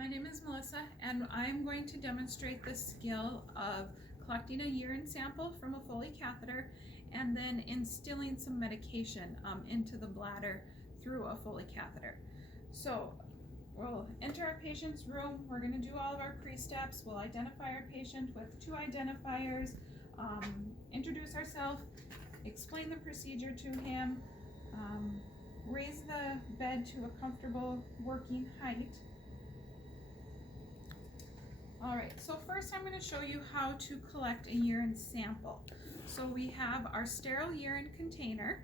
My name is Melissa, and I'm going to demonstrate the skill of collecting a urine sample from a Foley catheter and then instilling some medication into the bladder through a Foley catheter. So we'll enter our patient's room. We're going to do all of our pre-steps. We'll identify our patient with two identifiers, introduce ourselves, explain the procedure to him, raise the bed to a comfortable working height. All right, so first I'm going to show you how to collect a urine sample. So we have our sterile urine container,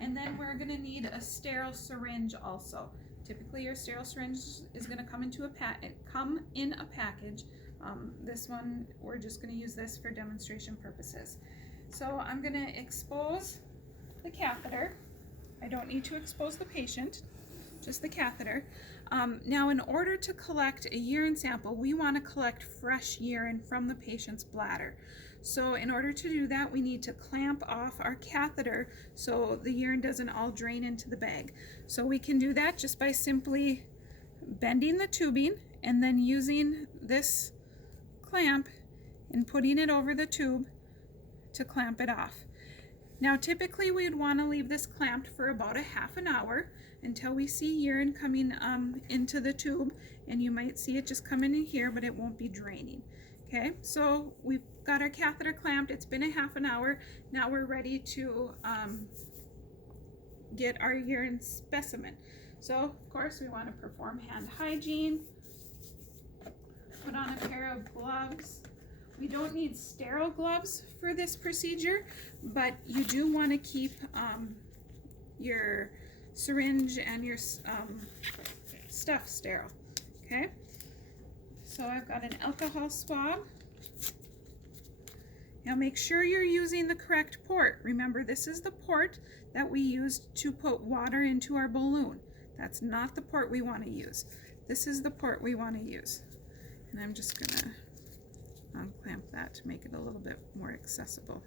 and then we're going to need a sterile syringe also. Typically your sterile syringe is going to come in a package. This one, we're just going to use this for demonstration purposes. So I'm going to expose the catheter. I don't need to expose the patient, just the catheter. Now, in order to collect a urine sample, we want to collect fresh urine from the patient's bladder. So in order to do that, we need to clamp off our catheter so the urine doesn't all drain into the bag. So we can do that just by simply bending the tubing and then using this clamp and putting it over the tube to clamp it off. Now, typically we'd want to leave this clamped for about a half an hour until we see urine coming into the tube, and you might see it just coming in here, but it won't be draining. Okay, so we've got our catheter clamped. It's been a half an hour. Now we're ready to get our urine specimen. So of course we want to perform hand hygiene, put on a pair of gloves. We don't need sterile gloves for this procedure, but you do want to keep your syringe and your stuff sterile. Okay, so I've got an alcohol swab. Now make sure you're using the correct port. Remember, this is the port that we used to put water into our balloon. That's not the port we want to use. This is the port we want to use. And I'm just gonna unclamp that to make it a little bit more accessible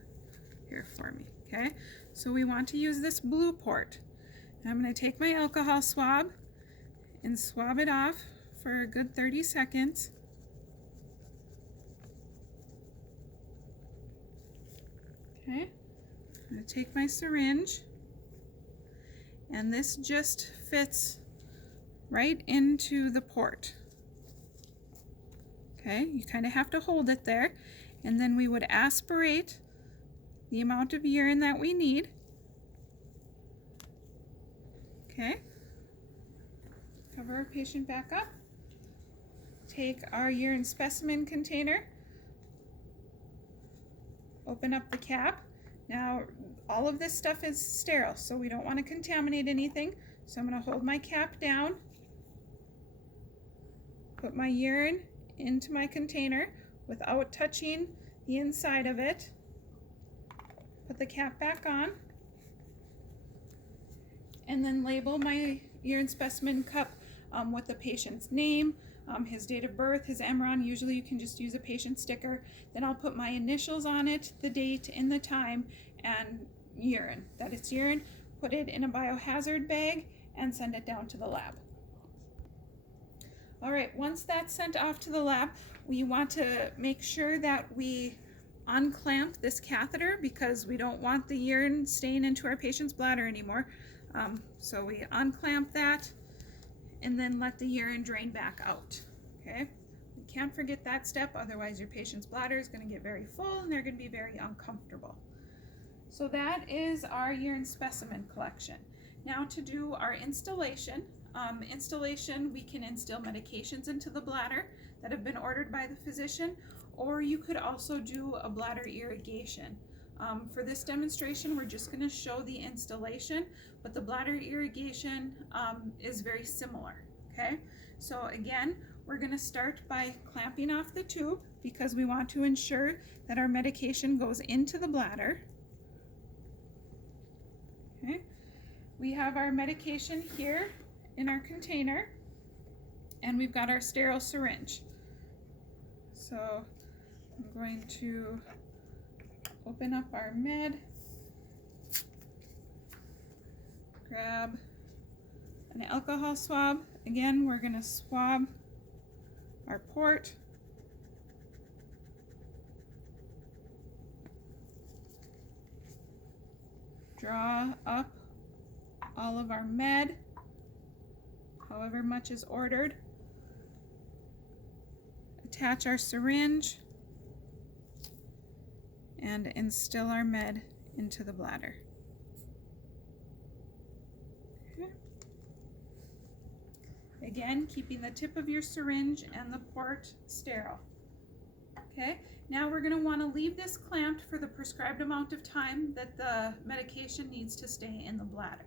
here for me. Okay, so we want to use this blue port. Now I'm going to take my alcohol swab and swab it off for a good 30 seconds. Okay, I'm going to take my syringe, and this just fits right into the port. Okay, you kind of have to hold it there, and then we would aspirate the amount of urine that we need. Okay, cover our patient back up, take our urine specimen container, open up the cap. Now all of this stuff is sterile, so we don't want to contaminate anything. So I'm going to hold my cap down, put my urine into my container without touching the inside of it, put the cap back on, and then label my urine specimen cup with the patient's name, his date of birth, his EMRON. Usually you can just use a patient sticker. Then I'll put my initials on it, the date and the time, and urine, that it's urine. Put it in a biohazard bag and send it down to the lab. All right, once that's sent off to the lab, we want to make sure that we unclamp this catheter because we don't want the urine staying into our patient's bladder anymore. So we unclamp that and then let the urine drain back out. Okay, we can't forget that step, otherwise your patient's bladder is going to get very full and they're going to be very uncomfortable. So that is our urine specimen collection. Now to do our installation. We can instill medications into the bladder that have been ordered by the physician, or you could also do a bladder irrigation. For this demonstration, we're just going to show the installation, but the bladder irrigation is very similar. Okay, so again, we're going to start by clamping off the tube because we want to ensure that our medication goes into the bladder. Okay, we have our medication here in our container, and we've got our sterile syringe. So I'm going to open up our med, grab a an alcohol swab. Again, we're going to swab our port. Draw up all of our med, however much is ordered. Attach our syringe and instill our med into the bladder. Okay. Again, keeping the tip of your syringe and the port sterile. Okay, now we're going to want to leave this clamped for the prescribed amount of time that the medication needs to stay in the bladder.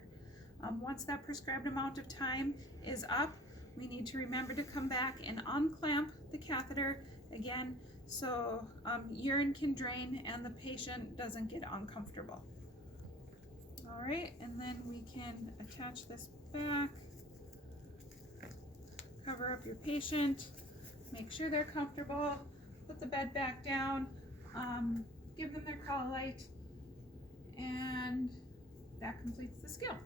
Once that prescribed amount of time is up, we need to remember to come back and unclamp the catheter again so urine can drain and the patient doesn't get uncomfortable. All right, and then we can attach this back, cover up your patient, make sure they're comfortable, put the bed back down, give them their call light, and that completes the skill.